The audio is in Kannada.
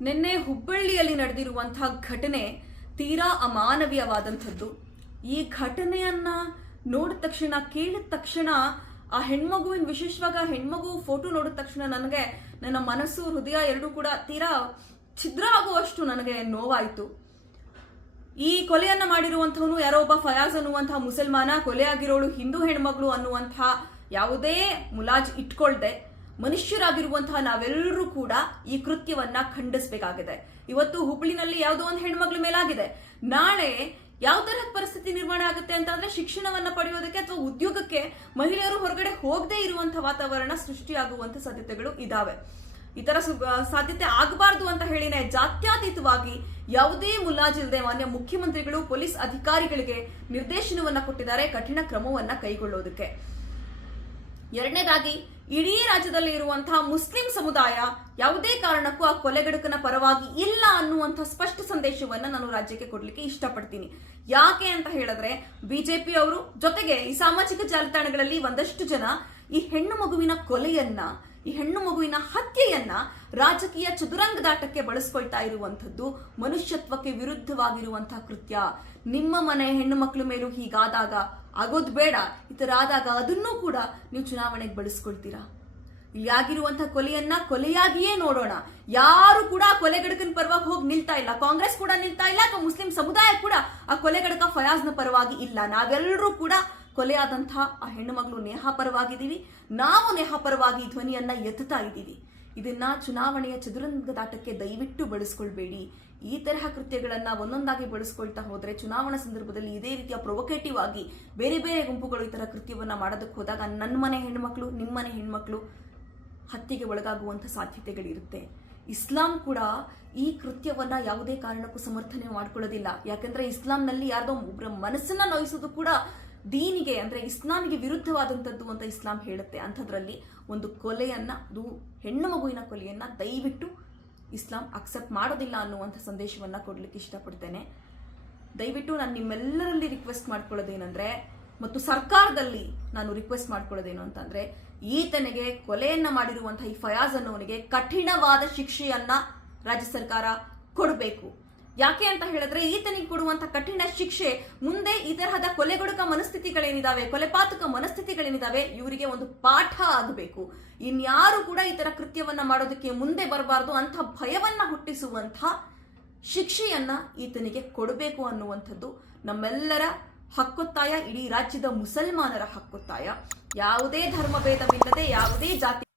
ನಿನ್ನೆ ಹುಬ್ಬಳ್ಳಿಯಲ್ಲಿ ನಡೆದಿರುವಂತಹ ಘಟನೆ ತೀರಾ ಅಮಾನವೀಯವಾದಂಥದ್ದು. ಈ ಘಟನೆಯನ್ನ ನೋಡಿದ ತಕ್ಷಣ, ಕೇಳಿದ ತಕ್ಷಣ, ಆ ಹೆಣ್ಮಗುವಿನ ವಿಶೇಷವಾಗಿ ಹೆಣ್ಮಗು ಫೋಟೋ ನೋಡಿದ ತಕ್ಷಣ ನನಗೆ ನನ್ನ ಮನಸ್ಸು, ಹೃದಯ ಎರಡೂ ಕೂಡ ತೀರಾ ಛಿದ್ರ ಆಗುವಷ್ಟು ನನಗೆ ನೋವಾಯಿತು. ಈ ಕೊಲೆಯನ್ನು ಮಾಡಿರುವಂತವನು ಯಾರೋ ಒಬ್ಬ ಫಯಾಜ್ ಅನ್ನುವಂತಹ ಮುಸಲ್ಮಾನ, ಕೊಲೆ ಆಗಿರೋಳು ಹಿಂದೂ ಹೆಣ್ಮಗಳು ಅನ್ನುವಂತಹ ಯಾವುದೇ ಮುಲಾಜ್ ಇಟ್ಕೊಳ್ದೆ. ಮನುಷ್ಯರಾಗಿರುವಂತಹ ನಾವೆಲ್ಲರೂ ಕೂಡ ಈ ಕೃತ್ಯವನ್ನ ಖಂಡಿಸಬೇಕಾಗಿದೆ. ಇವತ್ತು ಹುಬ್ಳಿನಲ್ಲಿ ಯಾವುದೋ ಒಂದು ಹೆಣ್ಮಗಳ ಮೇಲಾಗಿದೆ. ನಾಳೆ ಯಾವ ತರಹದ ಪರಿಸ್ಥಿತಿ ನಿರ್ಮಾಣ ಆಗುತ್ತೆ ಅಂತ ಅಂದ್ರೆ ಶಿಕ್ಷಣವನ್ನ ಪಡೆಯೋದಕ್ಕೆ ಅಥವಾ ಉದ್ಯೋಗಕ್ಕೆ ಮಹಿಳೆಯರು ಹೊರಗಡೆ ಹೋಗದೇ ಇರುವಂತಹ ವಾತಾವರಣ ಸೃಷ್ಟಿಯಾಗುವಂತ ಸಾಧ್ಯತೆಗಳು ಇದಾವೆ. ಈ ತರ ಸಾಧ್ಯತೆ ಆಗಬಾರ್ದು ಅಂತ ಹೇಳಿನೇ ಜಾತ್ಯಾತೀತವಾಗಿ ಯಾವುದೇ ಮುಲಾಜಿಲ್ಲದೆ ಮಾನ್ಯ ಮುಖ್ಯಮಂತ್ರಿಗಳು, ಪೊಲೀಸ್ ಅಧಿಕಾರಿಗಳಿಗೆ ನಿರ್ದೇಶನವನ್ನ ಕೊಟ್ಟಿದ್ದಾರೆ, ಕಠಿಣ ಕ್ರಮವನ್ನ ಕೈಗೊಳ್ಳೋದಕ್ಕೆ. ಎರಡನೇದಾಗಿ, ಇಡೀ ರಾಜ್ಯದಲ್ಲಿ ಇರುವಂತಹ ಮುಸ್ಲಿಂ ಸಮುದಾಯ ಯಾವುದೇ ಕಾರಣಕ್ಕೂ ಆ ಕೊಲೆಗಡುಕನ ಪರವಾಗಿ ಇಲ್ಲ ಅನ್ನುವಂಥ ಸ್ಪಷ್ಟ ಸಂದೇಶವನ್ನ ನಾನು ರಾಜ್ಯಕ್ಕೆ ಕೊಡಲಿಕ್ಕೆ ಇಷ್ಟಪಡ್ತೀನಿ. ಯಾಕೆ ಅಂತ ಹೇಳಿದ್ರೆ, ಬಿಜೆಪಿ ಅವರು ಜೊತೆಗೆ ಈ ಸಾಮಾಜಿಕ ಜಾಲತಾಣಗಳಲ್ಲಿ ಒಂದಷ್ಟು ಜನ ಈ ಹೆಣ್ಣು ಮಗುವಿನ ಕೊಲೆಯನ್ನ, ಈ ಹೆಣ್ಣು ಮಗುವಿನ ಹತ್ಯೆಯನ್ನ ರಾಜಕೀಯ ಚದುರಂಗದಾಟಕ್ಕೆ ಬಳಸ್ಕೊಳ್ತಾ ಇರುವಂಥದ್ದು ಮನುಷ್ಯತ್ವಕ್ಕೆ ವಿರುದ್ಧವಾಗಿರುವಂತಹ ಕೃತ್ಯ. ನಿಮ್ಮ ಮನೆ ಹೆಣ್ಣು ಮಕ್ಕಳ ಮೇಲೂ ಹೀಗಾದಾಗ ಆಗೋದು ಬೇಡ ಈ ಥರ ಆದಾಗ ಅದನ್ನೂ ಕೂಡ ನೀವು ಚುನಾವಣೆಗೆ ಬಳಸ್ಕೊಳ್ತೀರಾ? ಇಲ್ಲಿ ಆಗಿರುವಂತಹ ಕೊಲೆಯನ್ನ ಕೊಲೆಯಾಗಿಯೇ ನೋಡೋಣ. ಯಾರು ಕೂಡ ಕೊಲೆಗಡಕನ ಪರವಾಗಿ ಹೋಗಿ ನಿಲ್ತಾ ಇಲ್ಲ. ಕಾಂಗ್ರೆಸ್ ಕೂಡ ನಿಲ್ತಾ ಇಲ್ಲ, ಅಥವಾ ಮುಸ್ಲಿಂ ಸಮುದಾಯ ಕೂಡ ಆ ಕೊಲೆಗಡಕ ಫಯಾಜ್ನ ಪರವಾಗಿ ಇಲ್ಲ. ನಾವೆಲ್ಲರೂ ಕೂಡ ಕೊಲೆಯಾದಂತಹ ಆ ಹೆಣ್ಣು ಮಗಳು ನೇಹ ಪರವಾಗಿದ್ದೀವಿ ನಾವು ನೇಹ ಪರವಾಗಿ ಧ್ವನಿಯನ್ನ ಎತ್ತುತ್ತಾ ಇದ್ದೀವಿ. ಇದನ್ನ ಚುನಾವಣೆಯ ಚದುರಂಗದಾಟಕ್ಕೆ ದಯವಿಟ್ಟು ಬಳಸ್ಕೊಳ್ಬೇಡಿ. ಈ ತರಹ ಕೃತ್ಯಗಳನ್ನ ಒಂದೊಂದಾಗಿ ಬಳಸ್ಕೊಳ್ತಾ ಹೋದ್ರೆ ಚುನಾವಣಾ ಸಂದರ್ಭದಲ್ಲಿ ಇದೇ ರೀತಿಯ ಪ್ರೊವೊಕೇಟಿವ್ ಆಗಿ ಬೇರೆ ಬೇರೆ ಗುಂಪುಗಳು ಈ ತರ ಕೃತ್ಯವನ್ನ ಮಾಡೋದಕ್ಕೆ ಹೋದಾಗ ನನ್ನ ಮನೆ ಹೆಣ್ಮಕ್ಳು ನಿಮ್ಮನೆ ಹೆಣ್ಮಕ್ಳು ಹತ್ಯೆಗೆ ಒಳಗಾಗುವಂಥ ಸಾಧ್ಯತೆಗಳಿರುತ್ತೆ. ಇಸ್ಲಾಂ ಕೂಡ ಈ ಕೃತ್ಯವನ್ನ ಯಾವುದೇ ಕಾರಣಕ್ಕೂ ಸಮರ್ಥನೆ ಮಾಡ್ಕೊಳ್ಳೋದಿಲ್ಲ. ಯಾಕಂದ್ರೆ ಇಸ್ಲಾಂನಲ್ಲಿ ಯಾರ್ದೋ ಒಬ್ಬರ ಮನಸ್ಸನ್ನ ನೋಯಿಸೋದು ಕೂಡ ದೀನಿಗೆ ಅಂದ್ರೆ ಇಸ್ಲಾಮಿಗೆ ವಿರುದ್ಧವಾದಂಥದ್ದು ಅಂತ ಇಸ್ಲಾಂ ಹೇಳುತ್ತೆ. ಅಂಥದ್ರಲ್ಲಿ ಒಂದು ಕೊಲೆಯನ್ನ, ಅದು ಹೆಣ್ಣು ಮಗುವಿನ ಕೊಲೆಯನ್ನ ದಯವಿಟ್ಟು ಇಸ್ಲಾಂ ಅಕ್ಸೆಪ್ಟ್ ಮಾಡೋದಿಲ್ಲ ಅನ್ನುವಂಥ ಸಂದೇಶವನ್ನ ಕೊಡಲಿಕ್ಕೆ ಇಷ್ಟಪಡ್ತೇನೆ. ದಯವಿಟ್ಟು ನಾನು ನಿಮ್ಮೆಲ್ಲರಲ್ಲಿ ರಿಕ್ವೆಸ್ಟ್ ಮಾಡ್ಕೊಳ್ಳೋದೇನೆಂದರೆ, ಮತ್ತು ಸರ್ಕಾರದಲ್ಲಿ ನಾನು ರಿಕ್ವೆಸ್ಟ್ ಮಾಡ್ಕೊಳ್ಳೋದೇನು ಅಂತಂದ್ರೆ, ಈತನಿಗೆ ಕೊಲೆಯನ್ನ ಮಾಡಿರುವಂತಹ ಈ ಫಯಾಜ್ ಅನ್ನೋವನಿಗೆ ಕಠಿಣವಾದ ಶಿಕ್ಷೆಯನ್ನ ರಾಜ್ಯ ಸರ್ಕಾರ ಕೊಡಬೇಕು. ಯಾಕೆ ಅಂತ ಹೇಳಿದ್ರೆ ಈತನಿಗೆ ಕೊಡುವಂತ ಕಠಿಣ ಶಿಕ್ಷೆ, ಮುಂದೆ ಈ ತರಹದ ಕೊಲೆಗೊಡುಕ ಮನಸ್ಥಿತಿಗಳೇನಿದಾವೆ, ಕೊಲೆಪಾತಕ ಮನಸ್ಥಿತಿಗಳೇನಿದಾವೆ, ಇವರಿಗೆ ಒಂದು ಪಾಠ ಆಗಬೇಕು. ಇನ್ಯಾರು ಕೂಡ ಈ ತರ ಕೃತ್ಯವನ್ನ ಮಾಡೋದಕ್ಕೆ ಮುಂದೆ ಬರಬಾರದು ಅಂತ ಭಯವನ್ನ ಹುಟ್ಟಿಸುವಂತ ಶಿಕ್ಷೆಯನ್ನ ಈತನಿಗೆ ಕೊಡಬೇಕು ಅನ್ನುವಂಥದ್ದು ನಮ್ಮೆಲ್ಲರ ಹಕ್ಕೊತ್ತಾಯ, ಇಡೀ ರಾಜ್ಯದ ಮುಸಲ್ಮಾನರ ಹಕ್ಕೊತ್ತಾಯ. ಯಾವುದೇ ಧರ್ಮಭೇದವಿಲ್ಲದೆ, ಯಾವುದೇ ಜಾತಿ